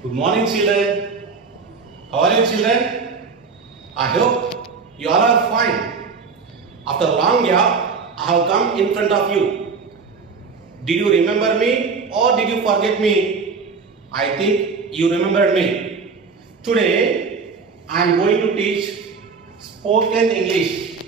Good morning, children. How are you, children? I hope you all are fine. After a long gap, I have come in front of you. Did you remember me or did you forget me? I think you remembered me. Today, I am going to teach spoken English.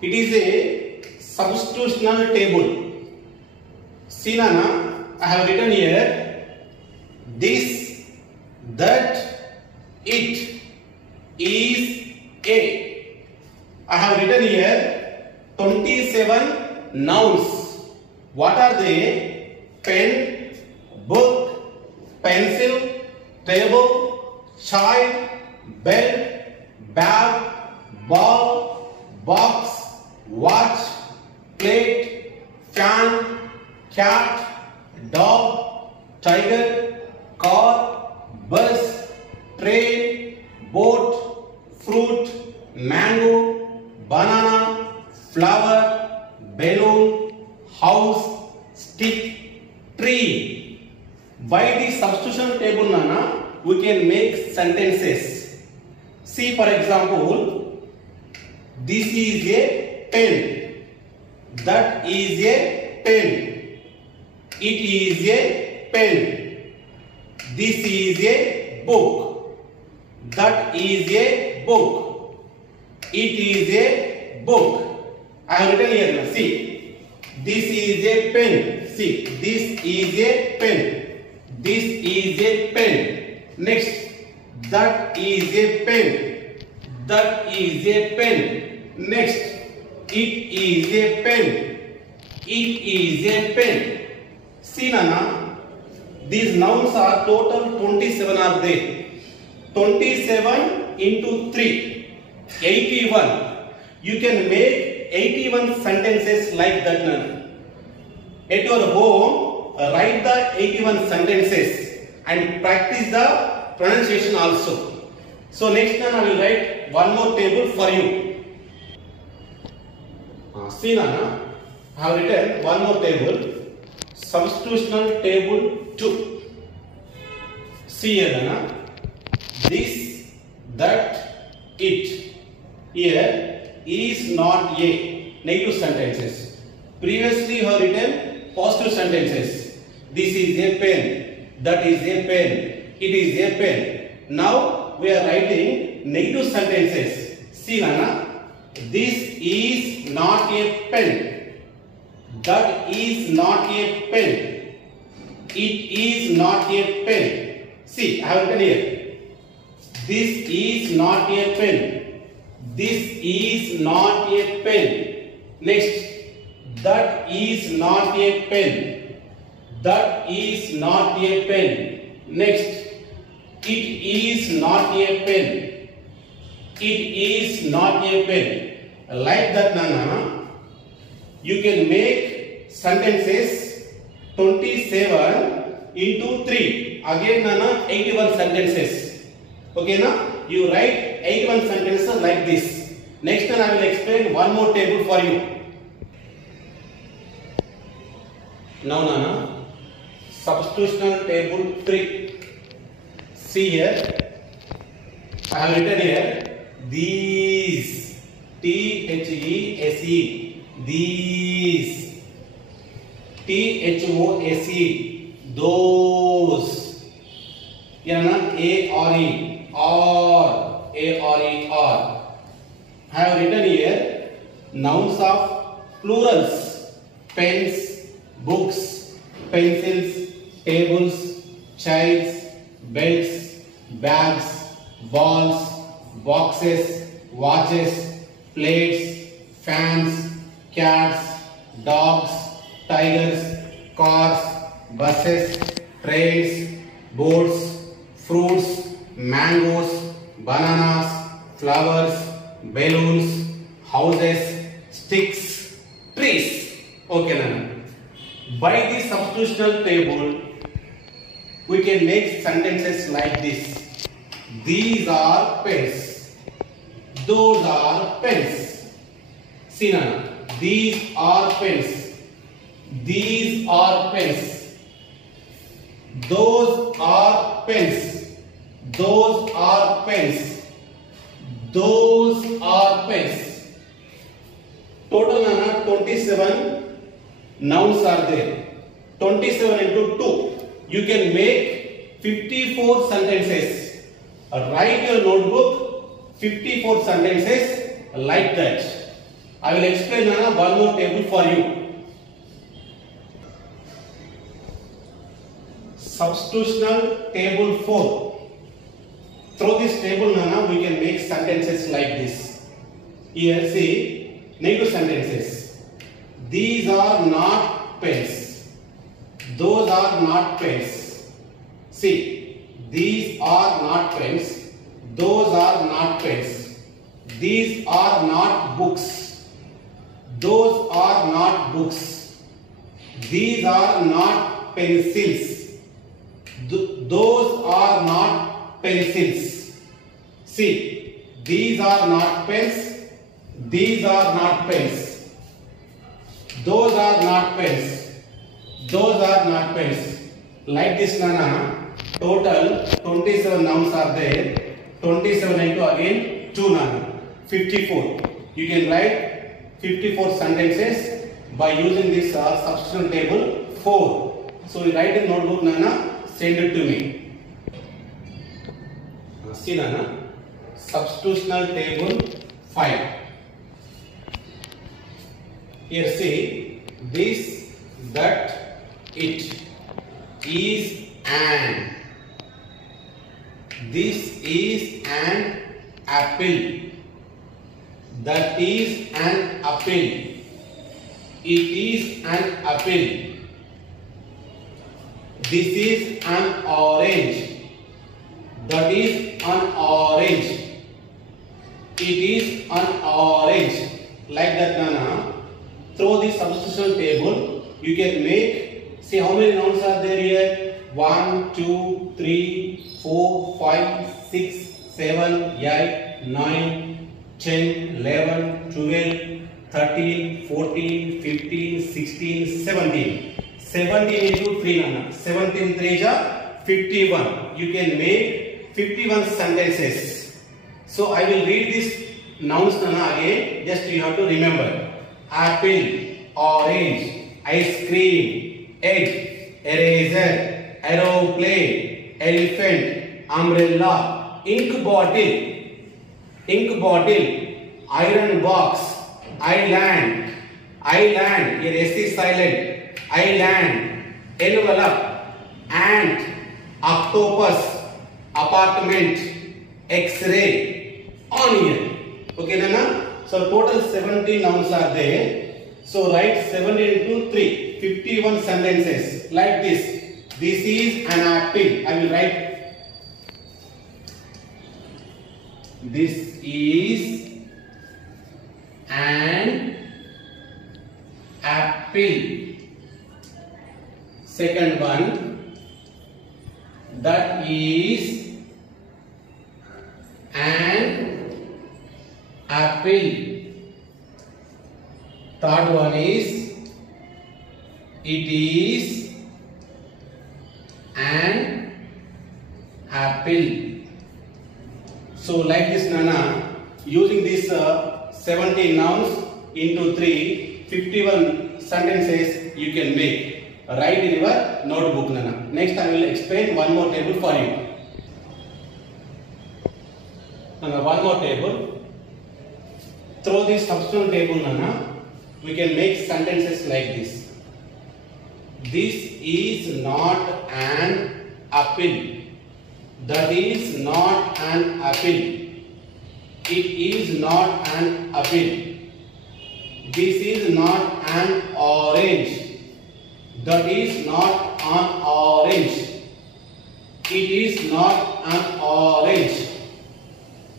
It is a substitutional table. See, Nana, I have written here this, that, it, is, a. I have written here 27 nouns. What are they? Pen, book, pencil, table, child, bed, bag, ball, box, watch, plate, fan, cat, dog, tiger, car, bus, train, boat, fruit, mango, banana, flower, balloon, house, stick, tree. By the substitution table, Nana, we can make sentences. See, for example, this is a pen. That is a pen. It is a pen. This is a book. That is a book. It is a book. I have written here. See, this is a pen. See, this is a pen. This is a pen. Next, that is a pen. That is a pen. Next, it is a pen. It is a pen. See, Nana, these nouns are total 27 are there. 27 into 3, 81. You can make 81 sentences like that, Nana. At your home, write the 81 sentences and practice the pronunciation also. So next time I will write one more table for you. See, Nana, I have written one more table. Substitutional table 2. See here, Nana. This, that, it. Here is not a negative sentences. Previously you have written positive sentences. This is a pen. That is a pen. It is a pen. Now we are writing negative sentences. See, Nana. This is not a pen. That is not a pen. It is not a pen. See, I have written here. This is not a pen. This is not a pen. Next, that is not a pen. That is not a pen. Next, it is not a pen. It is not a pen. Like that, Nana, you can make sentences 27 into 3. Again, Nana, 81 sentences. Okay, na? You write 81 sentences like this. Next time I will explain one more table for you. Now, Nana, substitutional table 3. See here, I have written here these, T-H-E-S-E, these, T-H-O-S-E, those, A-R-E, or, A-R-E, or. I have written here nouns of plurals, pens, books, pencils, tables, childs, belts, bags, balls, boxes, watches, plates, fans, cats, dogs, tigers, cars, buses, trains, boats, fruits, mangoes, bananas, flowers, balloons, houses, sticks, trees. Okay, Nana. By the substitutional table, we can make sentences like this. These are pens. Those are pens. See, Nana. These are pens. These are pens. Those are pens. Those are pens. Those are pens. Total nana 27 nouns are there. 27 into 2. You can make 54 sentences. Write your notebook 54 sentences like that. I will explain nana one more table for you. Substitutional table 4. Through this table nana we can make sentences like this. Here see negative sentences. These are not pens. Those are not pens. See, these are not pens. Those are not pens. These are not books. Those are not books. These are not pencils. Those are not pencils. See, these are not pens. These are not pens. Those are not pens. Those are not pens. Like this nana, total 27 nouns are there. 27 into again 2 nana, 54. You can write 54 sentences by using this substitution table 4. So you write in notebook nana. Send it to me. See nana, substitutional table 5. Here see, this, that, it, is an. This is an apple. That is an apple. It is an apple. This is an orange. That is an orange. It is an orange. Like that nana. Through the substitution table, you can make, see how many nouns are there here? 1, 2, 3, 4, 5, 6, 7, 8, 9, 10, 11, 12, 13, 14, 15, 16, 17. 17 into 3 nana. 17 3 is 51. You can make 51 sentences. So I will read this nouns nana again. Just you have to remember. Apple, orange, ice cream, egg, eraser, aeroplane, elephant, umbrella, ink bottle, iron box, island, here S is silent, island, envelope, ant, octopus, apartment, x-ray, onion. Okay nana? So total 70 nouns are there. So write 70 into 3, 51 sentences like this. This is an apple. I will write. This is an apple. Second one. That is an apple. Third one is it is an apple. So like this nana, using this 70 nouns into 3, 51 sentences you can make. Write in your notebook nana. Next I will explain one more table for you. Nana, one more table. Through this substitution table nana, we can make sentences like this. This is not an apple. That is not an apple. It is not an apple. This is not an orange. That is not an orange. It is not an orange.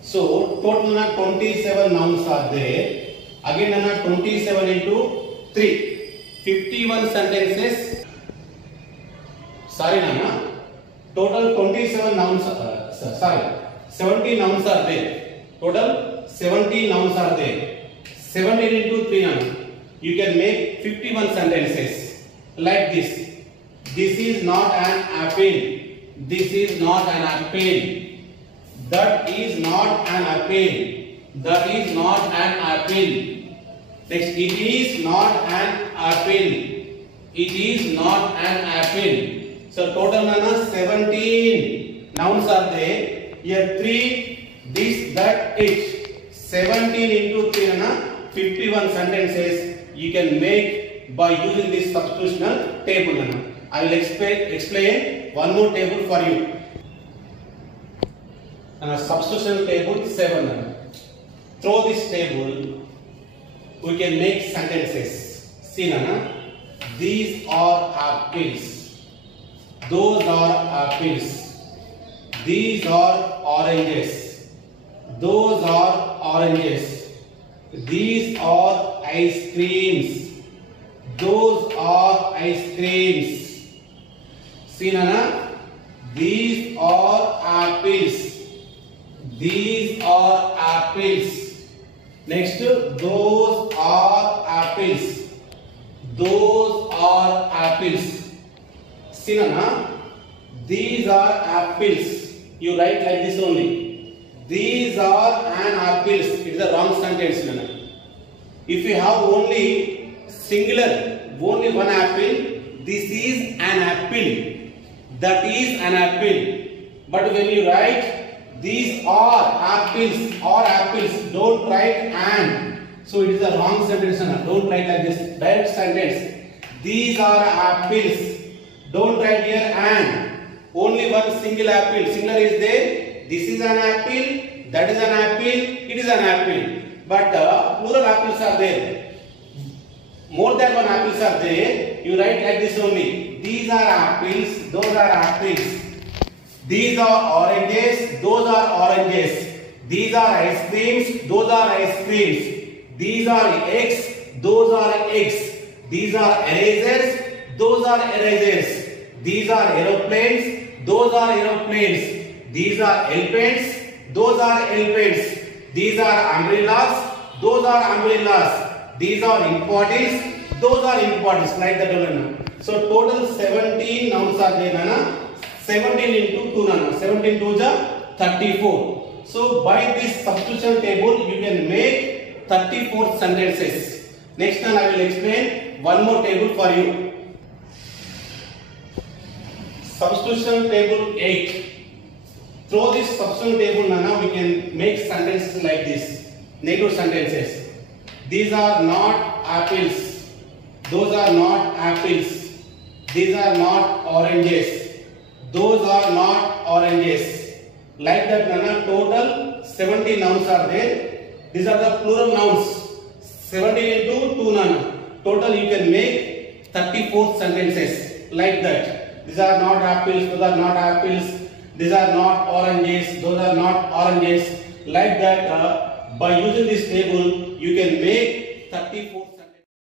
So total 27 nouns are there. Again nana 27 into 3, 51 sentences. Sorry nana, total 27 nouns. 70 nouns are there. Total 70 nouns are there. 17 into 3 nana. You can make 51 sentences like this. This is not an apple. This is not an apple. That is not an apple. That is not an apple. Next, it is not an apple. It is not an apple. So total nana 17 nouns are there. Here 3, this, that, it. 17 into 3 nana 51 sentences you can make by using this substitutional table nana. I will explain one more table for you. Substitution table 7 nana. Through this table we can make sentences. See nana. These are apples. Those are apples. These are oranges. Those are oranges. These are ice creams. Those are ice creams. See nana. These are apples. These are apples. Next, those are apples. Those are apples. See nana. These are apples. You write like this only. These are an apples. It is a wrong sentence nana. If you have only singular, only one apple, this is an apple. That is an apple. But when you write these are apples or apples, don't write and. So it is a wrong sentence. Don't write like this. Direct sentence. These are apples. Don't write here and. Only one single apple. Singular is there. This is an apple. That is an apple. It is an apple. But plural apples are there. More than one apples are there. You write like this only. These are apples. Those are apples. These are oranges. Those are oranges. These are ice creams. Those are ice creams. These are eggs. Those are eggs. These are erasers. Those are erasers. These are aeroplanes. Those are aeroplanes. These are elephants. Those are elephants. These are umbrellas. Those are umbrellas. These are ink bottles. Those are ink bottles. Like that only. So total 17 nouns are there nana. 17 into 2 nana. 17 to the 34. So by this substitution table you can make 34 sentences. Next time I will explain one more table for you. Substitution table 8. Through this substitution table nana we can make sentences like this. Negative sentences. These are not apples. Those are not apples. These are not oranges. Those are not oranges. Like that nana total 70 nouns are there. These are the plural nouns. 17 into 2 nana. Total you can make 34 sentences. Like that. These are not apples. Those are not apples. These are not oranges. Those are not oranges. Like that by using this table you can make 34 sentences.